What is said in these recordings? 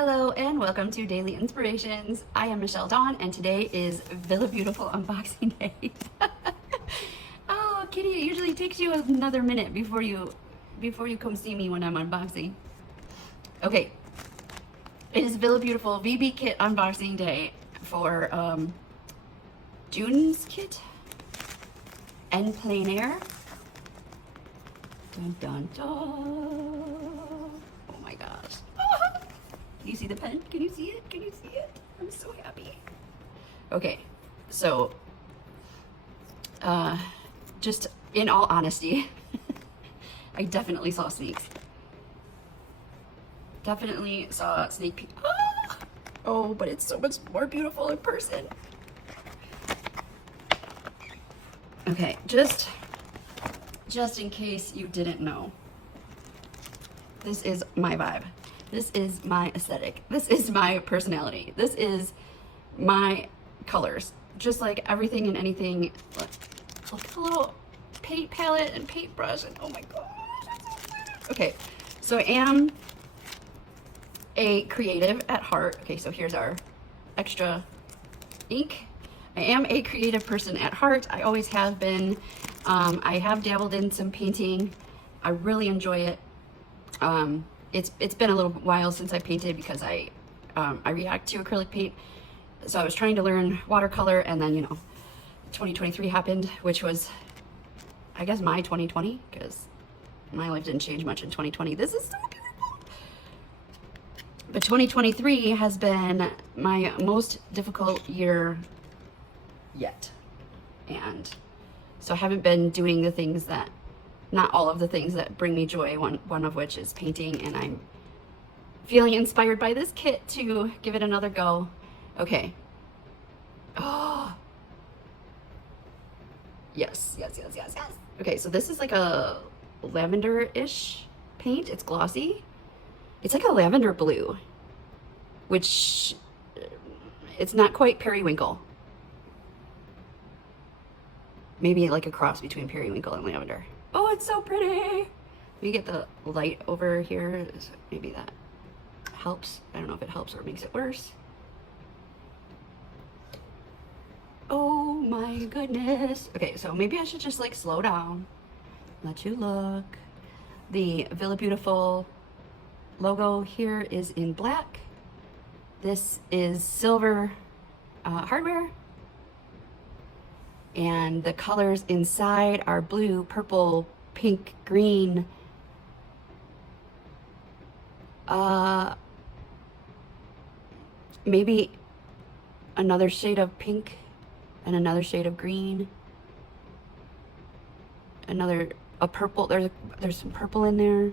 Hello and welcome to Daily Inspirations. I am Michelle Dawn and today is VillabeauTIFFul unboxing day. Oh, Kitty, it usually takes you another minute before you come see me when I'm unboxing. Okay, it is VillabeauTIFFul VBKit unboxing day for June's kit, En Plein Air. Dun dun dun. Oh my gosh. Can you see the pen? Can you see it? Can you see it? I'm so happy. Okay, so just in all honesty, I definitely saw snakes. Definitely saw snake people. Ah! Oh, but it's so much more beautiful in person. Okay, just in case you didn't know, this is my vibe. This is my aesthetic. This is my personality. This is my colors. Just like everything and anything. Look a little paint palette and paintbrush and oh my gosh. Okay, so I am a creative at heart. Okay, so here's our extra ink. I am a creative person at heart. I always have been. I have dabbled in some painting. I really enjoy it. It's been a little while since I painted because I react to acrylic paint. So I was trying to learn watercolor, and then 2023 happened, which was I guess my 2020, because my life didn't change much in 2020. This is so beautiful. But 2023 has been my most difficult year yet, and so I haven't been doing the things that, not all of the things that bring me joy, one of which is painting, and I'm feeling inspired by this kit to give it another go. Okay. Oh. Yes. Okay, so this is like a lavender-ish paint. It's glossy. It's like a lavender blue, which it's not quite periwinkle. Maybe like a cross between periwinkle and lavender. Oh, it's so pretty. Let me get the light over here. Maybe that helps. I don't know if it helps or makes it worse. Oh my goodness. Okay, so maybe I should just like slow down, let you look. The VillabeauTIFFul logo here is in black. This is silver hardware. And the colors inside are blue, purple, pink, green. Maybe another shade of pink and another shade of green. A purple. There's some purple in there.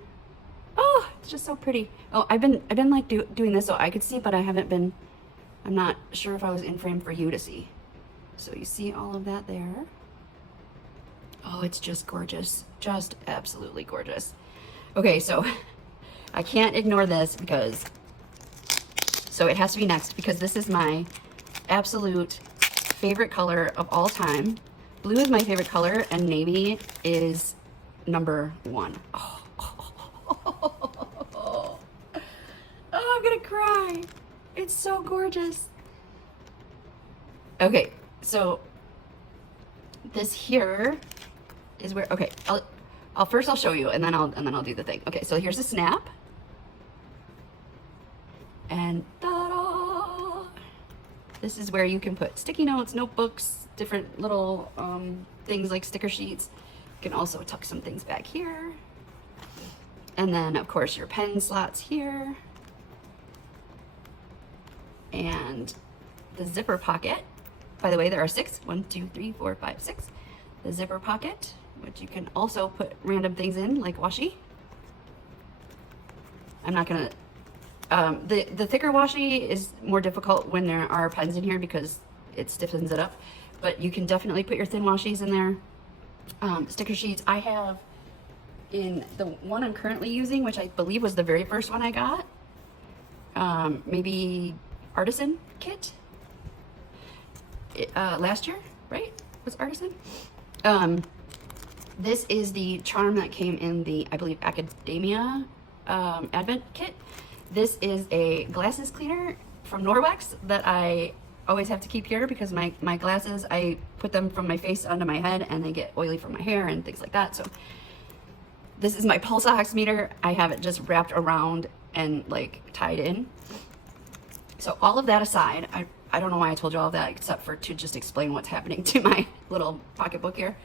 Oh, it's just so pretty. Oh, I've been like doing this so I could see, but I haven't been. I'm not sure if I was in frame for you to see. So you see all of that there. Oh, it's just gorgeous. Just absolutely gorgeous. Okay, so I can't ignore this because, so it has to be next because this is my absolute favorite color of all time. Blue is my favorite color and navy is number one. Oh, I'm gonna cry. It's so gorgeous. Okay. So this here is where, okay, I'll first show you and then I'll do the thing. Okay, so here's a snap. And ta-da! This is where you can put sticky notes, notebooks, different little things like sticker sheets. You can also tuck some things back here. And then of course your pen slots here. And the zipper pocket. By the way, there are 6. 1, 2, 3, 4, 5, 6. The zipper pocket, which you can also put random things in, like washi. I'm not gonna. The thicker washi is more difficult when there are pens in here because it stiffens it up. But you can definitely put your thin washis in there. Sticker sheets. I have in the one I'm currently using, which I believe was the very first one I got. Maybe Artisan kit. Last year, right? Was Artisan? This is the charm that came in the, I believe, Academia Advent kit. This is a glasses cleaner from Norwex that I always have to keep here because my glasses, I put them from my face onto my head and they get oily from my hair and things like that. So this is my pulse oximeter. I have it just wrapped around and like tied in. So all of that aside, I don't know why I told you all of that except for to just explain what's happening to my little pocketbook here.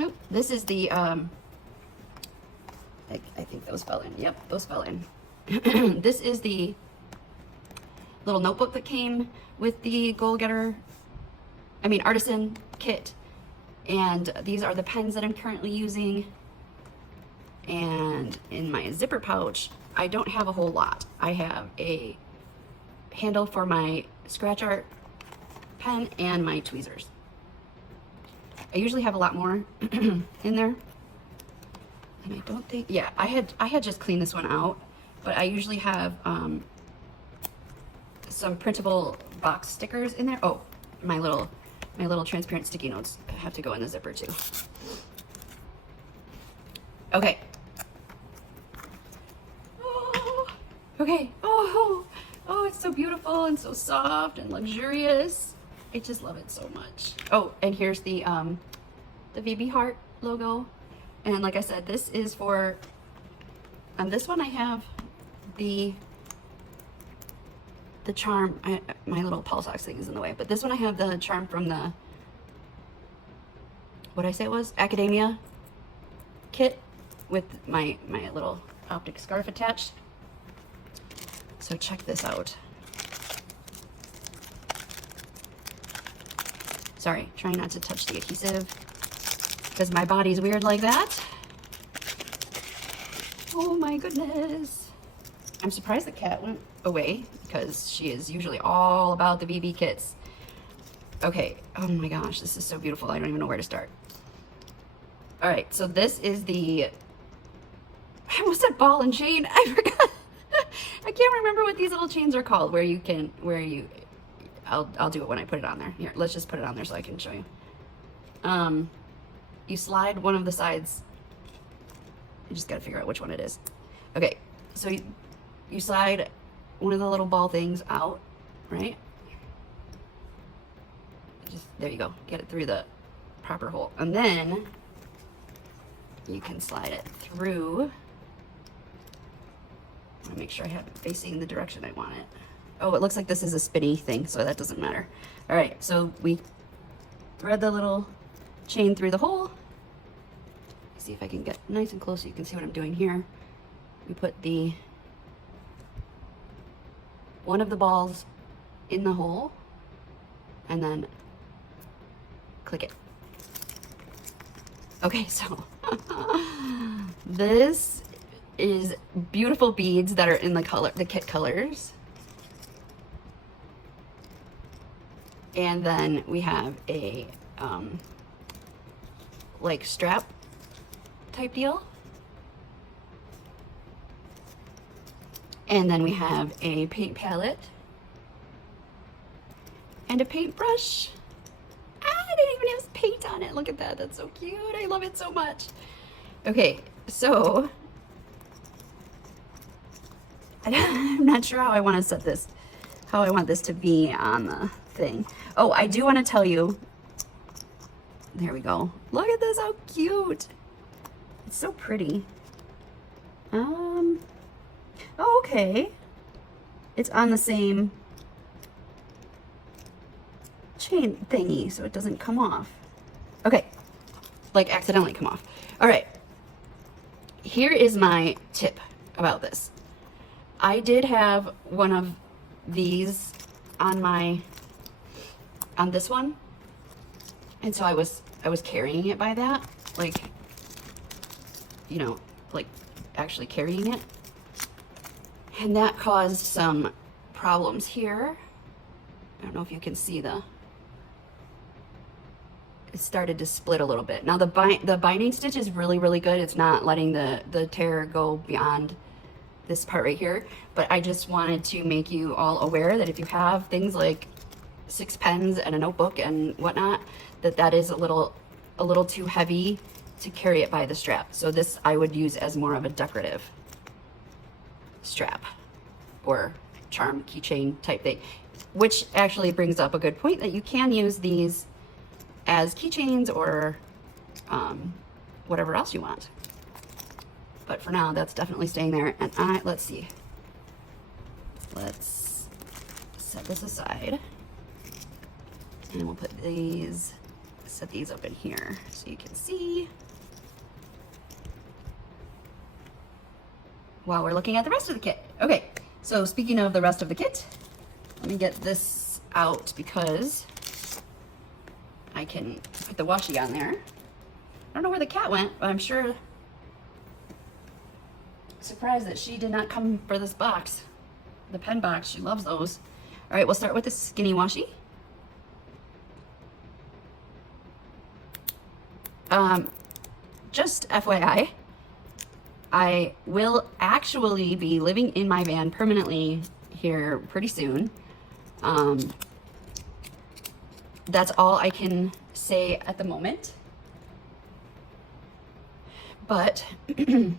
Oh, this is the, I think those fell in. Yep, those fell in. This is the little notebook that came with the artisan kit. And these are the pens that I'm currently using. And in my zipper pouch, I don't have a whole lot. I have a handle for my scratch art pen and my tweezers. I usually have a lot more in there. And I don't think, yeah, I had just cleaned this one out, but I usually have some printable box stickers in there. Oh, my little transparent sticky notes have to go in the zipper too. Okay. Oh, okay. Oh, it's so beautiful and so soft and luxurious. I just love it so much. Oh, and here's the VB heart logo. And like I said, this is for, on this one I have the charm. My little pulse ox thing is in the way, but this one I have the charm from the, what did I say it was? Academia kit with my little optic scarf attached. So check this out. Sorry, trying not to touch the adhesive because my body's weird like that. Oh my goodness. I'm surprised the cat went away because she is usually all about the VB kits. Okay, oh my gosh, this is so beautiful. I don't even know where to start. All right, so this is the, I almost said ball and chain. I forgot. I can't remember what these little chains are called where you, I'll do it when I put it on there. Here, let's just put it on there so I can show you. You slide one of the sides. You just gotta figure out which one it is. Okay, so you slide one of the little ball things out, right? Just, there you go. Get it through the proper hole. And then you can slide it through. I wanna make sure I have it facing the direction I want it. Oh, it looks like this is a spinny thing, so that doesn't matter. All right, so we thread the little chain through the hole. See if I can get nice and close so you can see what I'm doing here. We put one of the balls in the hole and then click it. Okay, so this is beautiful beads that are in the kit colors. And then we have a like strap type deal. And then we have a paint palette and a paintbrush. I didn't even have paint on it. Look at that. That's so cute. I love it so much. Okay, so I'm not sure how I want to set this, how I want this to be on the thing. Oh, I do want to tell you, there we go. Look at this, how cute. It's so pretty. Oh, okay. It's on the same chain thingy, so it doesn't come off. Okay, like accidentally come off. All right, here is my tip about this. I did have one of these on this one, and so I was carrying it by that, like, you know, like actually carrying it, and that caused some problems here. I don't know if you can see it started to split a little bit. Now the binding stitch is really, really good. It's not letting the tear go beyond this part right here, but I just wanted to make you all aware that if you have things like 6 pens and a notebook and whatnot, that is a little too heavy to carry it by the strap. So this I would use as more of a decorative strap or charm keychain type thing, which actually brings up a good point that you can use these as keychains or whatever else you want. But for now, that's definitely staying there. And let's see. Let's set this aside. And we'll put these, set these up in here so you can see while we're looking at the rest of the kit. Okay, so speaking of the rest of the kit, let me get this out because I can put the washi on there. I don't know where the cat went, but I'm sure, surprised that she did not come for this box. The pen box, she loves those. All right, we'll start with the skinny washi. Just FYI, I will actually be living in my van permanently here pretty soon. That's all I can say at the moment. But I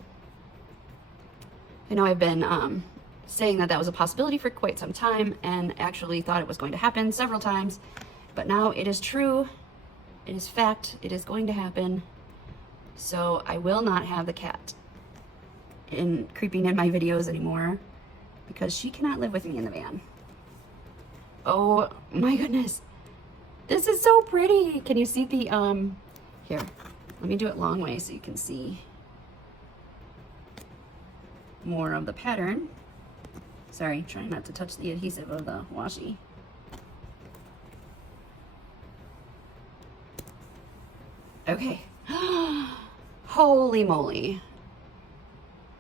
know I've been saying that was a possibility for quite some time and actually thought it was going to happen several times. But now it is true. It is fact. It is going to happen. So I will not have the cat creeping in my videos anymore because she cannot live with me in the van. Oh my goodness. This is so pretty. Can you see the, here, let me do it long way so you can see more of the pattern. Sorry, trying not to touch the adhesive of the washi. Okay. Holy moly.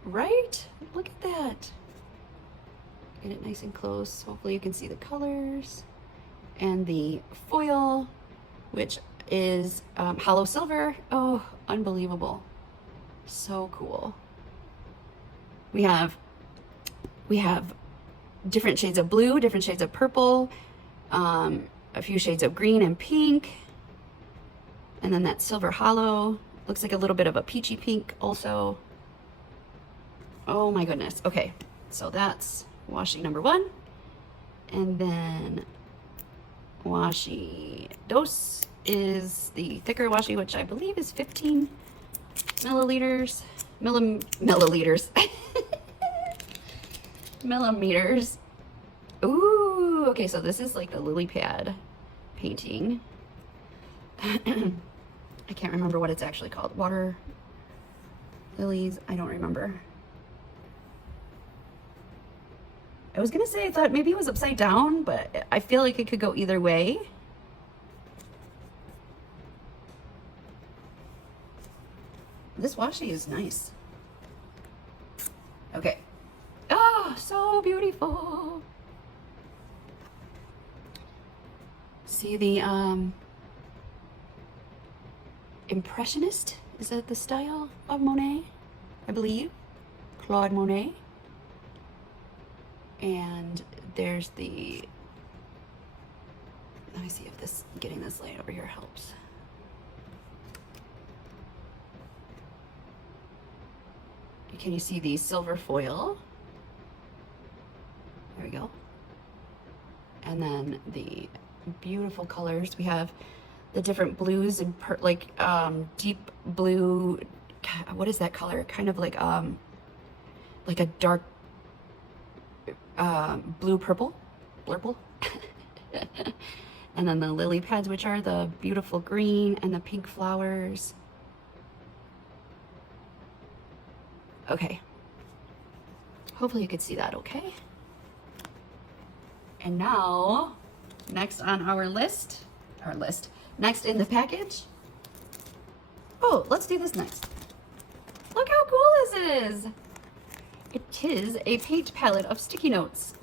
Right? Look at that. Get it nice and close. Hopefully you can see the colors. And the foil, which is hollow silver. Oh, unbelievable. So cool. We have different shades of blue, different shades of purple, a few shades of green and pink. And then that silver hollow. Looks like a little bit of a peachy pink also. Oh my goodness. Okay, so that's washi number 1. And then washi dos is the thicker washi, which I believe is 15 milliliters. Milliliters. Millimeters. Ooh, okay, so this is like the lily pad painting. I can't remember what it's actually called. Water lilies, I don't remember. I was gonna say I thought maybe it was upside down, but I feel like it could go either way. This washi is nice. Okay. Oh, so beautiful. See the Impressionist, is that the style of Monet? I believe. Claude Monet. And there's the, let me see if this, getting this light over here helps. Can you see the silver foil? There we go. And then the beautiful colors. We have the different blues and deep blue. What is that color? Kind of like a dark blue purple, blurple. And then the lily pads, which are the beautiful green and the pink flowers. Okay. Hopefully you could see that okay. And now, next on our list, next in the package. Oh, let's do this next. Look how cool this is. It is a paint palette of sticky notes.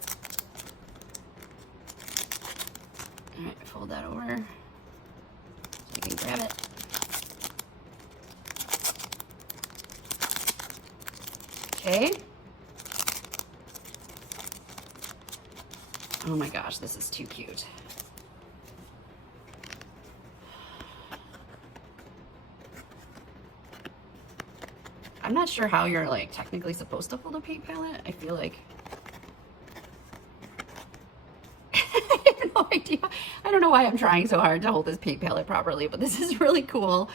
All right, fold that over so I can grab it. Okay. Oh my gosh, this is too cute. I'm not sure how you're like technically supposed to hold a paint palette. I feel like I have no idea. I don't know why I'm trying so hard to hold this paint palette properly, but this is really cool.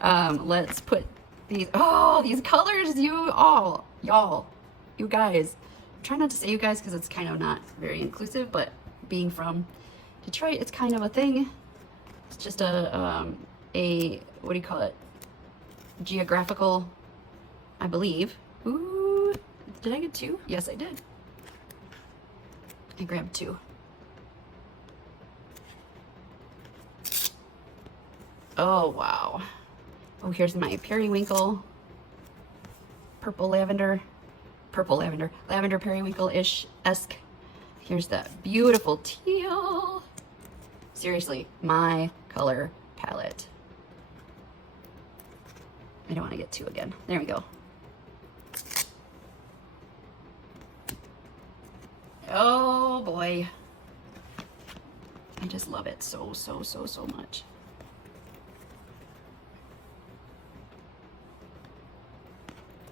Let's put these, oh, these colors, y'all, you guys. I'm trying not to say you guys because it's kind of not very inclusive, but being from Detroit, it's kind of a thing. It's just a what do you call it? Geographical, I believe. Ooh, did I get 2? Yes, I did. I grabbed 2. Oh, wow. Oh, here's my periwinkle. Lavender periwinkle-ish-esque. Here's that beautiful teal. Seriously, my color palette. I don't want to get 2 again. There we go. Oh boy. I just love it so much.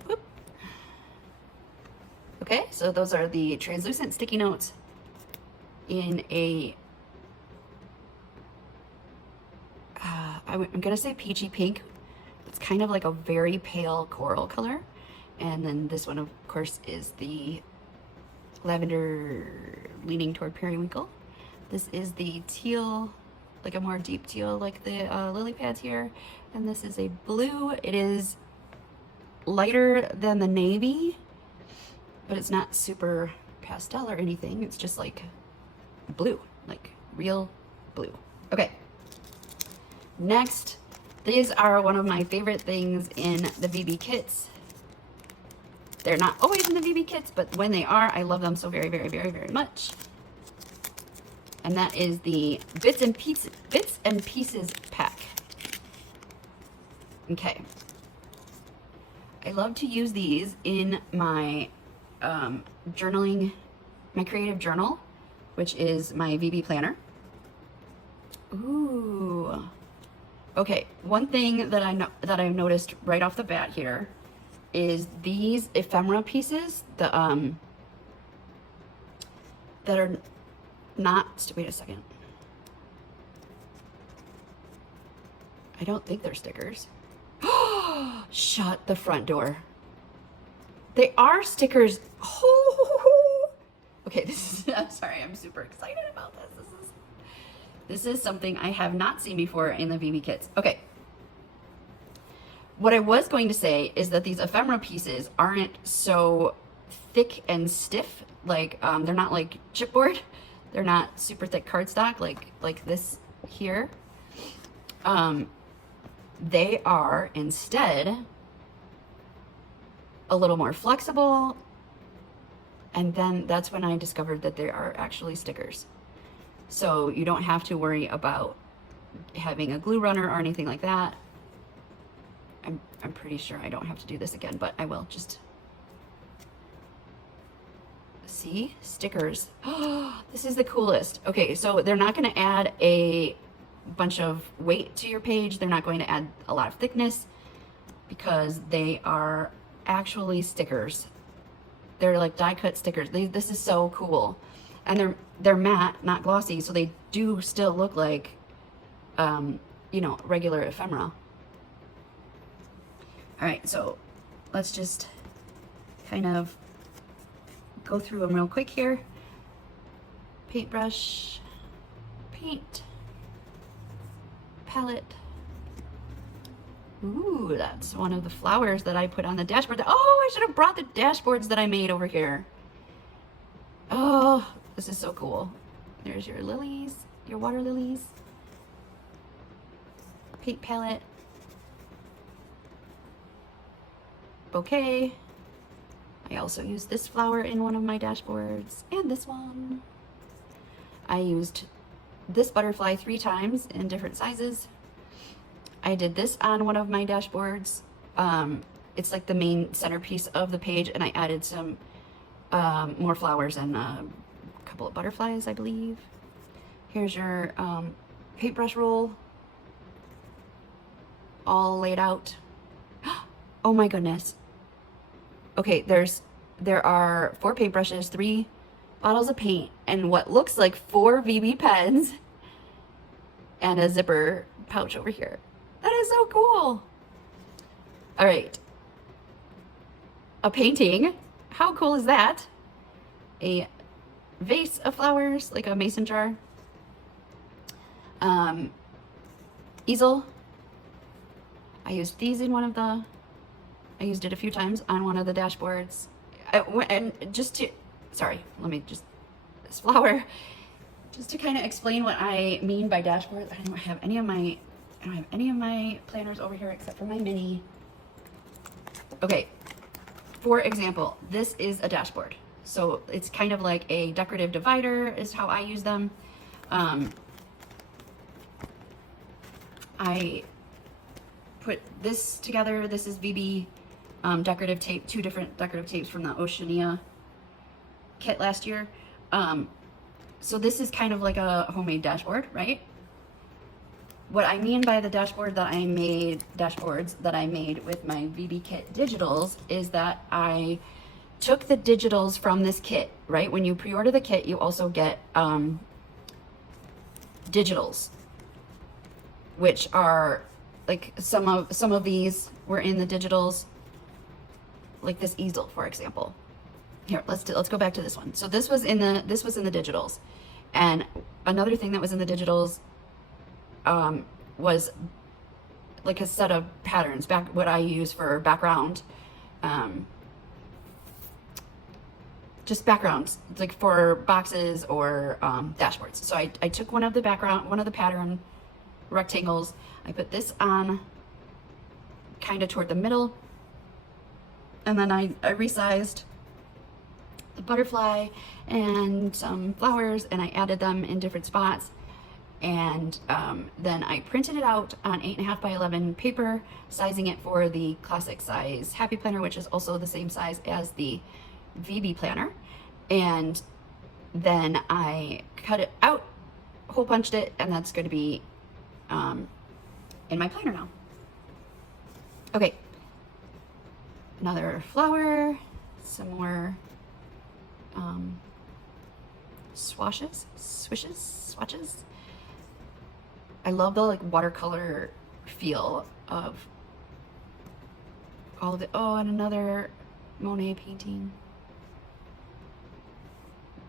Whoop. Okay, so those are the translucent sticky notes in a, I'm gonna say peachy pink. It's kind of like a very pale coral color. And then this one, of course, is the lavender leaning toward periwinkle. This is the teal, like a more deep teal, like the lily pads here. And this is a blue. It is lighter than the navy, but it's not super pastel or anything. It's just like blue, like real blue. Okay. Next, these are one of my favorite things in the VB kits. They're not always in the VB kits, but when they are, I love them so very much. And that is the Bits and Pieces pack. Okay. I love to use these in my journaling, my creative journal, which is my VB planner. Ooh. Okay, one thing that I've noticed right off the bat here is these ephemera pieces, that are not, wait a second. I don't think they're stickers. Shut the front door. They are stickers. Okay, this is, I'm sorry, I'm super excited about this. This is something I have not seen before in the VB kits. Okay. What I was going to say is that these ephemera pieces aren't so thick and stiff. Like, they're not like chipboard. They're not super thick cardstock like this here. They are instead a little more flexible. And then that's when I discovered that they are actually stickers. So you don't have to worry about having a glue runner or anything like that. I'm pretty sure I don't have to do this again, but I will. Just see, stickers. Oh, this is the coolest. Okay, so they're not going to add a bunch of weight to your page. They're not going to add a lot of thickness because they are actually stickers. They're like die cut stickers. This is so cool. And they're matte, not glossy, so they do still look like, you know, regular ephemera. All right, so let's just kind of go through them real quick here. Paintbrush, paint, palette. Ooh, that's one of the flowers that I put on the dashboard. Oh, I should have brought the dashboards that I made over here. Oh, this is so cool. There's your lilies, your water lilies. Paint palette. Bouquet. I also used this flower in one of my dashboards and this one. I used this butterfly 3 times in different sizes. I did this on one of my dashboards. It's like the main centerpiece of the page, and I added some more flowers and a couple of butterflies, I believe. Here's your paintbrush roll, all laid out. Oh my goodness. Okay, there are 4 paintbrushes, 3 bottles of paint, and what looks like 4 VB pens, and a zipper pouch over here. That is so cool. All right. A painting. How cool is that? A vase of flowers, like a mason jar. Easel. I used these in I used it a few times on one of the dashboards. This flower, just to kind of explain what I mean by dashboard. I don't have any of my planners over here except for my mini. Okay, for example, this is a dashboard. So it's kind of like a decorative divider is how I use them. I put this together. This is VB decorative tape, 2 different decorative tapes from the Oceania kit last year. So this is kind of like a homemade dashboard, right? What I mean by the dashboards that I made with my VBKit digitals is that I took the digitals from this kit, right? When you pre-order the kit, you also get digitals, which are like some of these were in the digitals, like this easel, for example. Here, let's go back to this one. So this was in the digitals, and another thing that was in the digitals was like a set of patterns, what I use for background, just backgrounds, like for boxes or dashboards. So I took one of the pattern rectangles. I put this on kind of toward the middle, and then I resized the butterfly and some flowers, and I added them in different spots. And then I printed it out on 8.5 by 11 paper, sizing it for the classic size Happy Planner, which is also the same size as the VB planner. And then I cut it out, hole punched it, and that's going to be in my planner now. Okay, another flower, some more swatches. I love the like watercolor feel of all of it. Oh, and another Monet painting.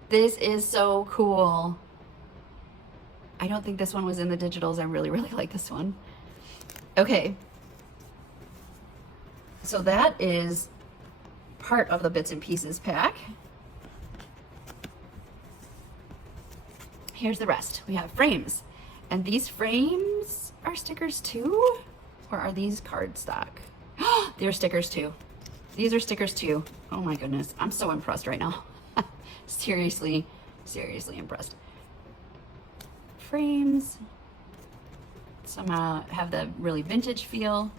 This is so cool. I don't think this one was in the digitals. I really, really like this one. Okay. So that is part of the bits and pieces pack. Here's the rest. We have frames. And these frames are stickers too? Or are these cardstock? They're stickers too. These are stickers too. Oh my goodness. I'm so impressed right now. Seriously, seriously impressed. Frames. Some have the really vintage feel.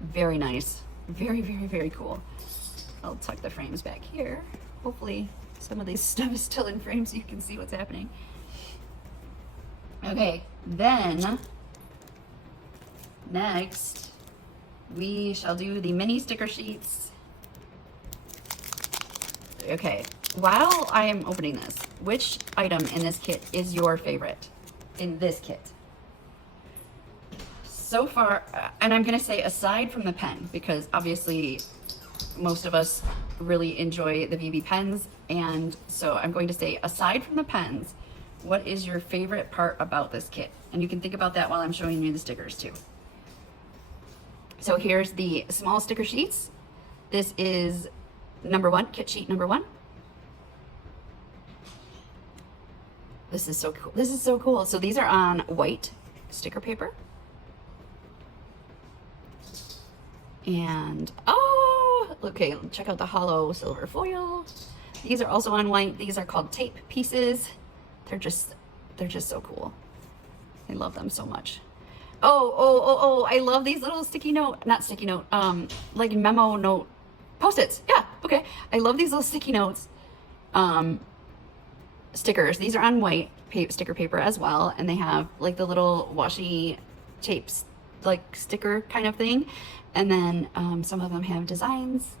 Very nice. Very, very, very cool. I'll tuck the frames back here. Hopefully some of this stuff is still in frame so you can see what's happening. Okay, then next we shall do the mini sticker sheets. Okay, while I am opening this, which item in this kit is your favorite in this kit? So far, and I'm gonna say aside from the pen, because obviously most of us really enjoy the VB pens, and so I'm going to say aside from the pens, what is your favorite part about this kit? And you can think about that while I'm showing you the stickers too. So here's the small sticker sheets. This is number 1, kit sheet number 1. This is so cool. This is so cool. So these are on white sticker paper. And oh, okay, check out the hollow silver foil. These are also on white. These are called tape pieces. They're just so cool. I love them so much. Oh, I love these little like memo note Post-its. Yeah, okay. I love these little sticky notes. Stickers. These are on white sticker paper as well, and they have like the little washi tapes, like sticker kind of thing. And then some of them have designs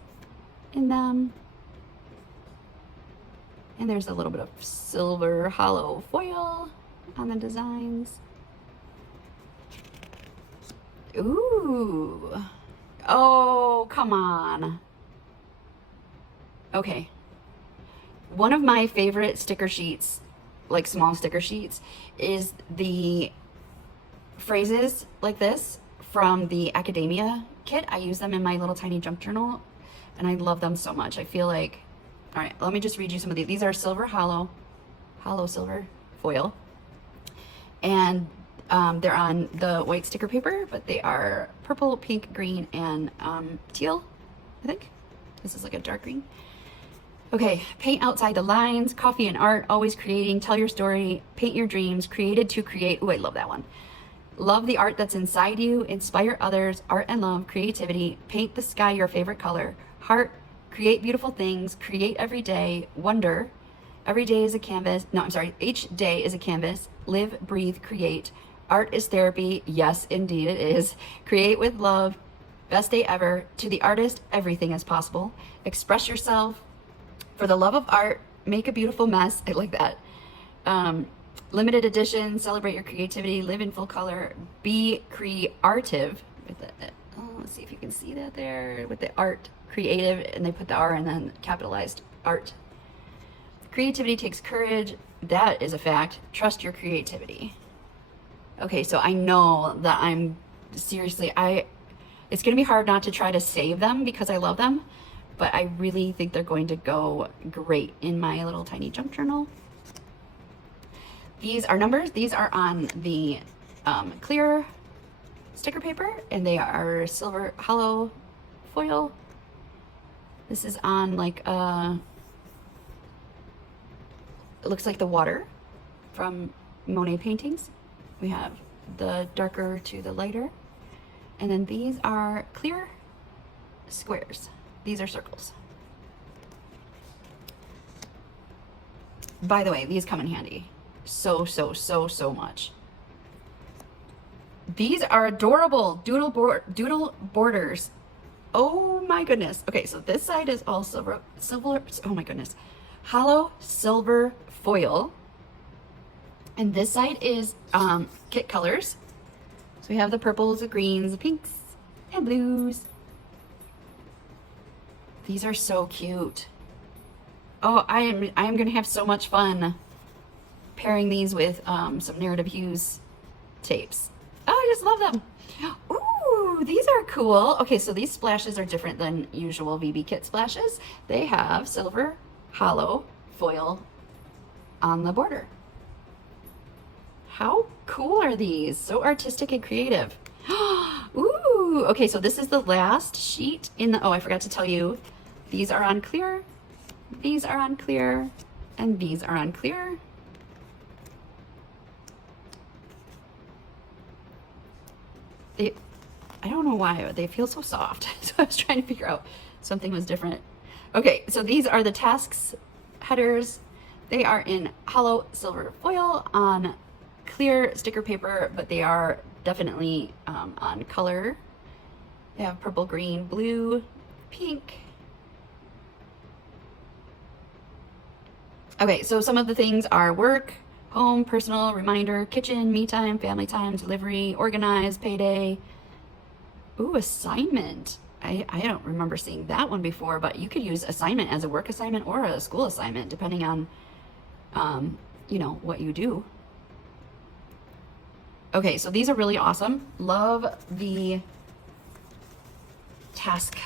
in them. And there's a little bit of silver hollow foil on the designs. Ooh. Oh, come on. Okay. One of my favorite sticker sheets, like small sticker sheets, is the phrases like this from the Academia kit. I use them in my little tiny junk journal, and I love them so much. I feel like, all right, let me just read you some of these. These are silver hollow silver foil, and they're on the white sticker paper, but they are purple, pink, green, and teal, I think. This is like a dark green. Okay, paint outside the lines, coffee and art, always creating, tell your story, paint your dreams, created to create. Oh, I love that one. Love the art that's inside you, inspire others, art and love, creativity, paint the sky your favorite color, heart, create beautiful things, create every day, wonder, every day is a canvas, no, I'm sorry, each day is a canvas, live, breathe, create, art is therapy, yes, indeed it is, create with love, best day ever, to the artist, everything is possible, express yourself, for the love of art, make a beautiful mess, I like that, limited edition, celebrate your creativity, live in full color, be creative. Oh, let's see if you can see that there with the art, creative, and they put the R and then capitalized art. Creativity takes courage. That is a fact. Trust your creativity. Okay, so I know that I'm seriously, it's going to be hard not to try to save them because I love them, but I really think they're going to go great in my little tiny junk journal. These are numbers. These are on the clear sticker paper, and they are silver hollow foil. This is on like it looks like the water from Monet paintings. We have the darker to the lighter, and then these are clear squares. These are circles. By the way, these come in handy so much. These are adorable doodle borders. Oh my goodness. Okay, so this side is all silver, oh my goodness, hollow silver foil, and this side is kit colors. So we have the purples, the greens, the pinks, and blues. These are so cute. Oh, I am gonna have so much fun pairing these with some Narrative Hues tapes. Oh, I just love them. Ooh, these are cool. Okay, so these splashes are different than usual VBKit splashes. They have silver hollow foil on the border. How cool are these? So artistic and creative. Ooh, okay, so this is the last sheet in the, oh, I forgot to tell you, these are on clear, these are on clear, and these are on clear. I don't know why, but they feel so soft. So I was trying to figure out something was different. Okay, so these are the tasks headers. They are in hollow silver foil on clear sticker paper, but they are definitely on color. They have purple, green, blue, pink. Okay, so some of the things are work, home, personal, reminder, kitchen, me time, family time, delivery, organize, payday. Ooh, assignment. I don't remember seeing that one before, but you could use assignment as a work assignment or a school assignment, depending on, you know, what you do. Okay, so these are really awesome. Love the task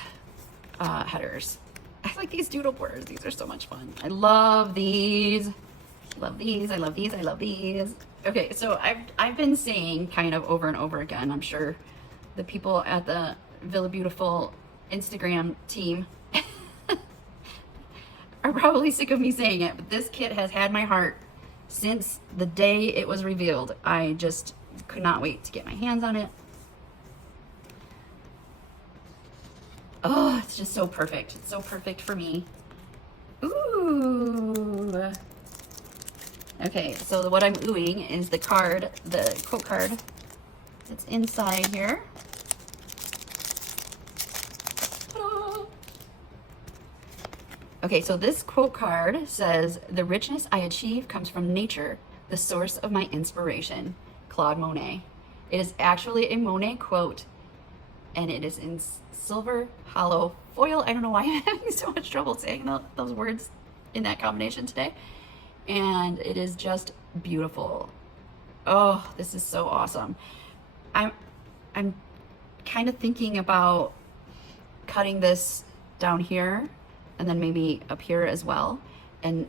headers. I like these doodle borders. These are so much fun. I love these. Love these. I love these. I love these. Okay, so I've been saying kind of over and over again, I'm sure the people at the VillabeauTIFFul Instagram team are probably sick of me saying it, but this kit has had my heart since the day it was revealed. I just could not wait to get my hands on it. Oh, it's just so perfect. It's so perfect for me. Ooh. Okay, so what I'm oohing is the card, the quote card It's inside here. Okay, so this quote card says, "The richness I achieve comes from nature, the source of my inspiration." Claude Monet. It is actually a Monet quote, and it is in silver hollow foil. I don't know why I'm having so much trouble saying those words in that combination today. And it is just beautiful. Oh, this is so awesome. I'm kind of thinking about cutting this down here and then maybe up here as well, and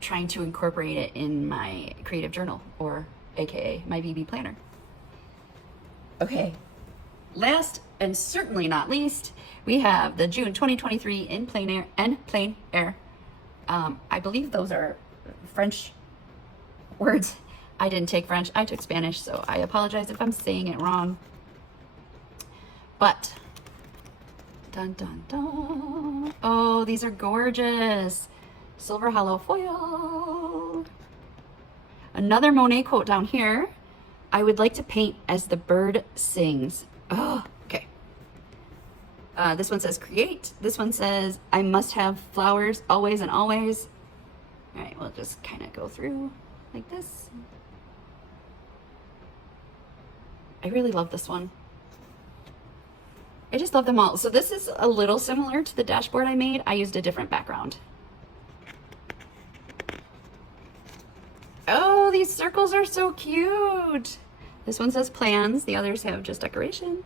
trying to incorporate it in my creative journal, or AKA my VB planner. Okay, last and certainly not least, we have the June 2023 En Plein Air. I believe those are French words. I didn't take French, I took Spanish, so I apologize if I'm saying it wrong. But, dun dun dun. Oh, these are gorgeous. Silver hollow foil. Another Monet quote down here. "I would like to paint as the bird sings." Oh, okay. This one says create. This one says, "I must have flowers always and always." All right, we'll just kind of go through like this. I really love this one. I just love them all. So this is a little similar to the dashboard I made. I used a different background. Oh, these circles are so cute. This one says plans. The others have just decoration.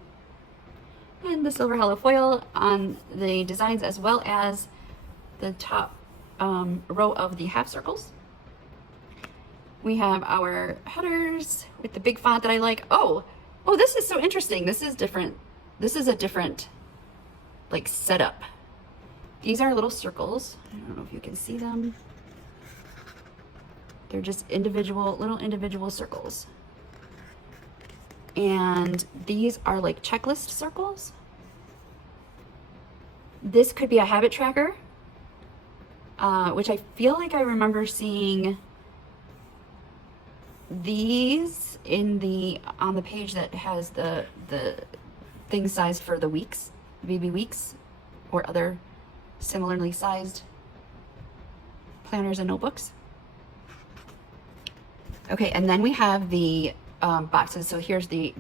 And the silver hollow foil on the designs, as well as the top row of the half circles. We have our headers with the big font that I like. Oh, this is so interesting. This is different. This is a different like setup. These are little circles. I don't know if you can see them. They're just little individual circles. And these are like checklist circles. This could be a habit tracker, which I feel like I remember seeing these on the page that has the thing sized for the weeks, VB weeks, or other similarly sized planners and notebooks. Okay, and then we have the boxes. So here's the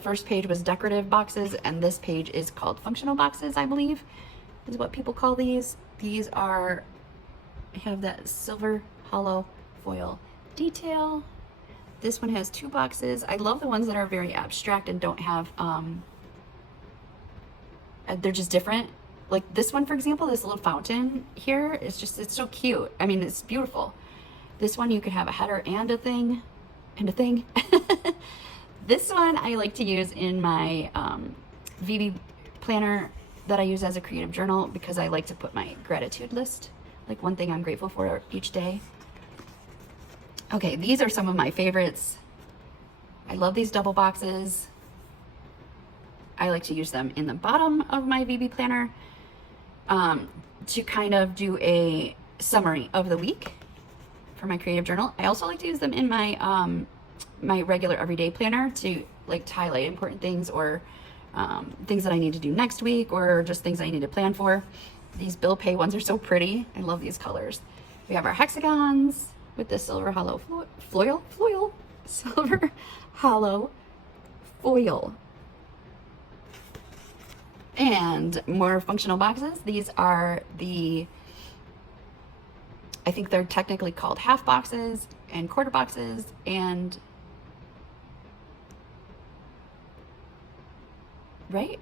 first page was decorative boxes, and this page is called functional boxes, I believe, is what people call these. These have that silver hollow foil detail. This one has 2 boxes. I love the ones that are very abstract and don't have, they're just different. Like this one, for example, this little fountain here, it's so cute. I mean, it's beautiful. This one, you could have a header and a thing, This one I like to use in my VB planner that I use as a creative journal, because I like to put my gratitude list, like one thing I'm grateful for each day. Okay, these are some of my favorites. I love these double boxes. I like to use them in the bottom of my VB planner to kind of do a summary of the week for my creative journal. I also like to use them in my my regular everyday planner to like highlight important things, or things that I need to do next week, or just things I need to plan for. These bill pay ones are so pretty. I love these colors. We have our hexagons with the silver hollow foil, silver hollow foil. And more functional boxes. These are I think they're technically called half boxes and quarter boxes, and right?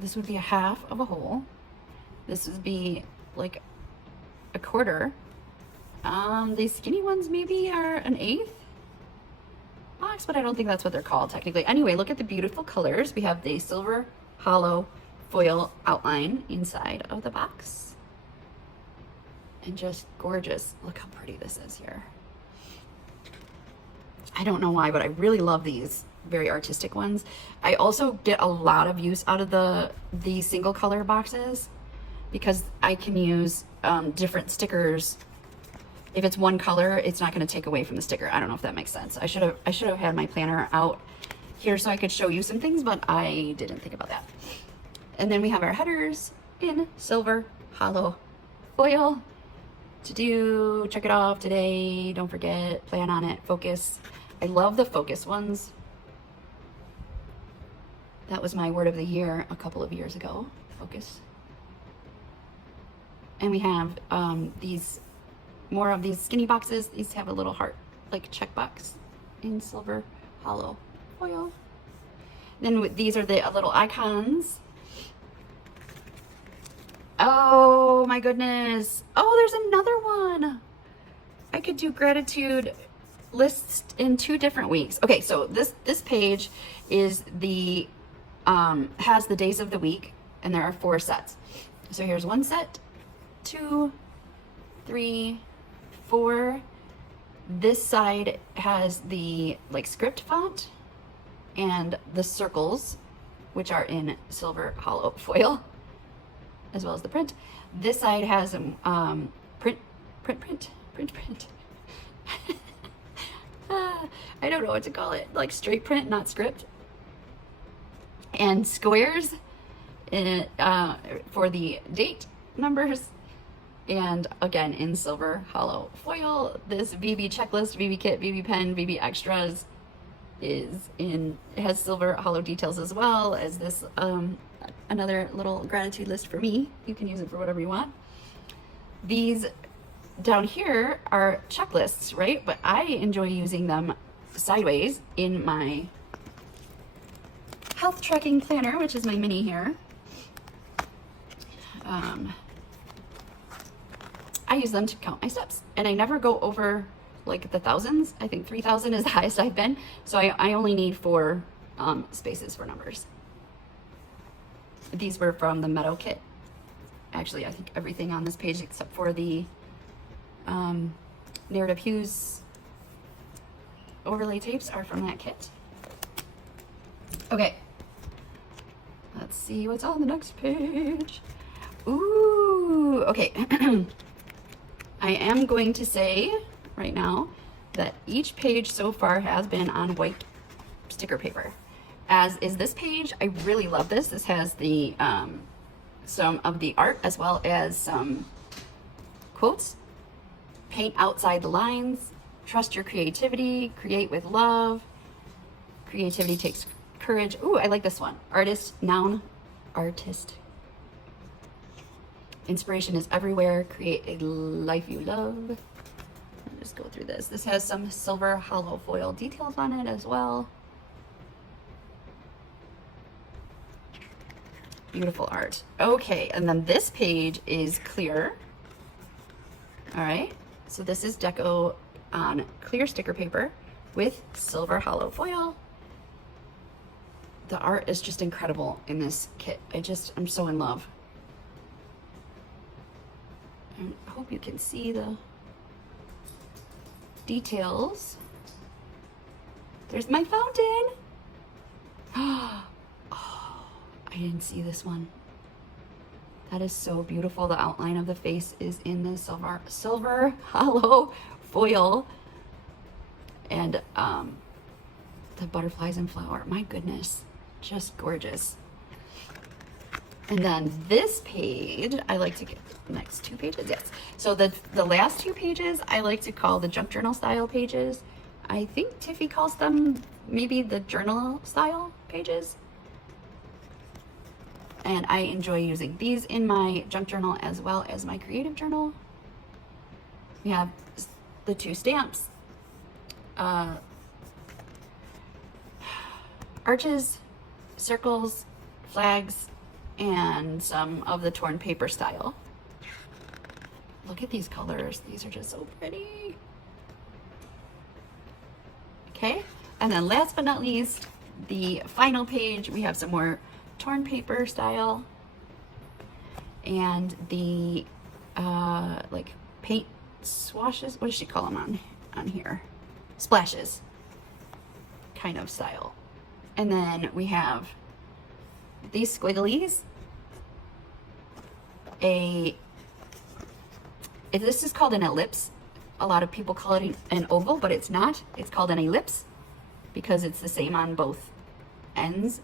This would be a half of a whole. This would be like a quarter. These skinny ones maybe are an eighth box, but I don't think that's what they're called technically. Anyway, look at the beautiful colors. We have the silver hollow foil outline inside of the box. And just gorgeous. Look how pretty this is here. I don't know why, but I really love these very artistic ones. I also get a lot of use out of the single color boxes, because I can use different stickers if it's one color, it's not going to take away from the sticker. I don't know if that makes sense. I should have had my planner out here so I could show you some things, but I didn't think about that. And then we have our headers in silver hollow foil. To do, check it off today, don't forget, plan on it, focus. I love the focus ones. That was my word of the year a couple of years ago, focus. And we have these, more of these skinny boxes. These have a little heart, like checkbox in silver hollow foil. Then these are the little icons. Oh my goodness. Oh, there's another one. I could do gratitude lists in 2 different weeks. Okay, so this page is the has the days of the week, and there are 4 sets. So here's 1 set, 2, 3, 4. This side has the like script font and the circles, which are in silver hollow foil, as well as the print. This side has print. I don't know what to call it, like straight print, not script. And squares for the date numbers. And again, in silver hollow foil, this VB checklist, VB kit, VB pen, VB extras has silver hollow details, as well as this another little gratitude list for me. You can use it for whatever you want. These down here are checklists, right? But I enjoy using them sideways in my health tracking planner, which is my mini here. I use them to count my steps, and I never go over like the thousands. I think 3,000 is the highest I've been. So I only need 4 spaces for numbers. These were from the Meadow kit. Actually, I think everything on this page except for the narrative hues overlay tapes are from that kit. Okay, let's see what's on the next page. Ooh, okay. I am going to say right now that each page so far has been on white sticker paper, as is this page. I really love this. This has the some of the art as well as some quotes. Paint outside the lines, trust your creativity, create with love, creativity takes courage. Ooh, I like this one. Artist, noun, artist. Inspiration is everywhere, create a life you love. I'll just go through this. This has some silver hollow foil details on it as well. Beautiful art. Okay, and then this page is clear. All right, so this is deco on clear sticker paper with silver hollow foil. The art is just incredible in this kit. I'm so in love. I hope you can see the details. There's my fountain. Oh, I didn't see this one. That is so beautiful. The outline of the face is in the silver hollow foil. And the butterflies and flower. My goodness, just gorgeous. And then this page, I like to get the next 2 pages. Yes. So the last 2 pages, I like to call the junk journal style pages. I think Tiffy calls them maybe the journal style pages. And I enjoy using these in my junk journal as well as my creative journal. We have the 2 stamps, arches, circles, flags, and some of the torn paper style. Look at these colors. These are just so pretty. Okay, and then last but not least, the final page, we have some more torn paper style and the like paint swashes. What does she call them on here? Splashes kind of style. And then we have these squigglies. This is called an ellipse a lot of people call it an oval, but it's not. It's called an ellipse because it's the same on both ends.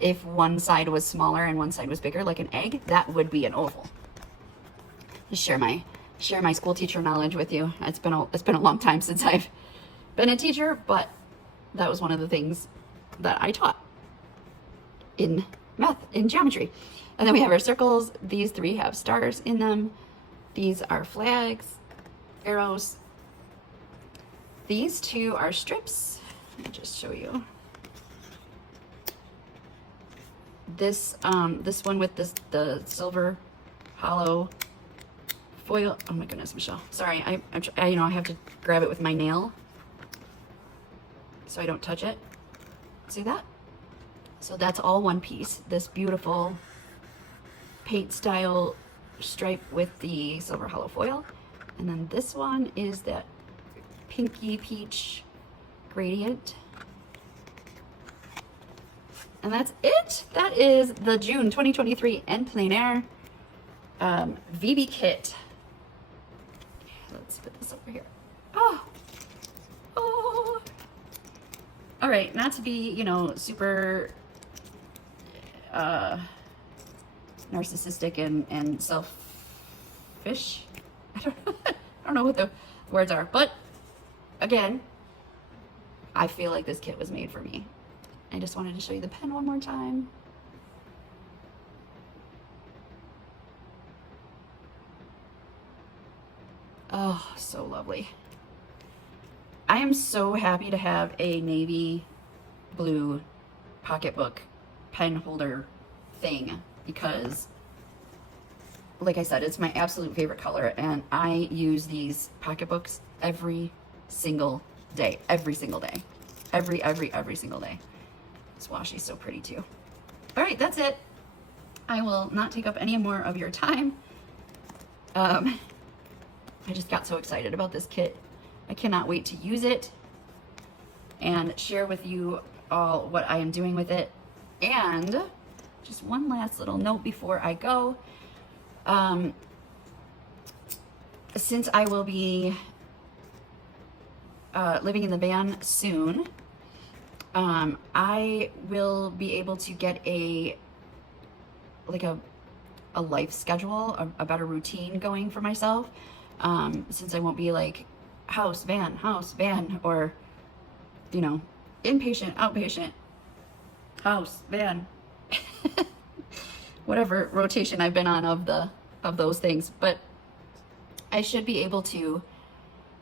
If one side was smaller and one side was bigger, like an egg, that would be an oval. Just share my school teacher knowledge with you. It's been a long time since I've been a teacher, but that was one of the things that I taught in math, in geometry. And then we have our circles. These 3 have stars in them. These are flags, arrows. These 2 are strips. Let me just show you. This one with the silver hollow foil. Oh my goodness, Michelle. Sorry, I have to grab it with my nail so I don't touch it. See that? So that's all one piece. This beautiful paint style stripe with the silver hollow foil. And then this one is that pinky peach gradient. And that's it. That is the June 2023 En Plein Air VBKit. Let's put this over here. Oh. All right, not to be, super narcissistic and selfish. I don't know what the words are, but again, I feel like this kit was made for me. I just wanted to show you the pen one more time. Oh, so lovely. I am so happy to have a navy blue pocketbook pen holder thing because, like I said, it's my absolute favorite color, and I use these pocketbooks every single day. Every single day. Every single day. This washi's so pretty too. All right, that's it. I will not take up any more of your time. I just got so excited about this kit. I cannot wait to use it and share with you all what I am doing with it. And just one last little note before I go. Since I will be living in the van soon, I will be able to get a life schedule, a better routine going for myself, since I won't be like house, van, or, inpatient, outpatient, house, van, whatever rotation I've been on of those things. But I should be able to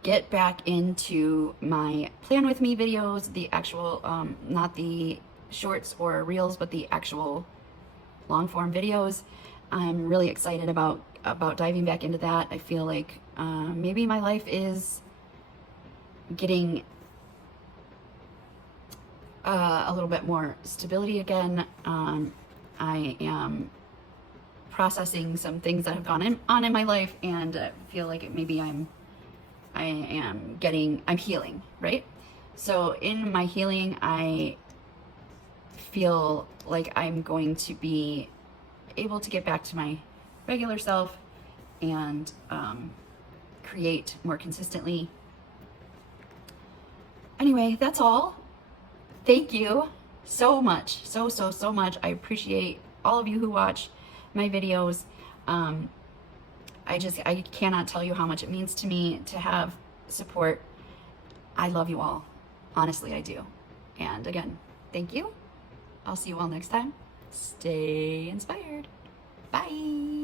get back into my plan with me videos, the actual, not the shorts or reels, but the actual long form videos. I'm really excited about diving back into that. I feel like maybe my life is getting a little bit more stability again. I am processing some things that have gone on in my life, and feel like maybe I'm healing, right? So in my healing, I feel like I'm going to be able to get back to my regular self and create more consistently. Anyway, that's all. Thank you so much. So much. I appreciate all of you who watch my videos. I cannot tell you how much it means to me to have support. I love you all. Honestly, I do. And again, thank you. I'll see you all next time. Stay inspired. Bye.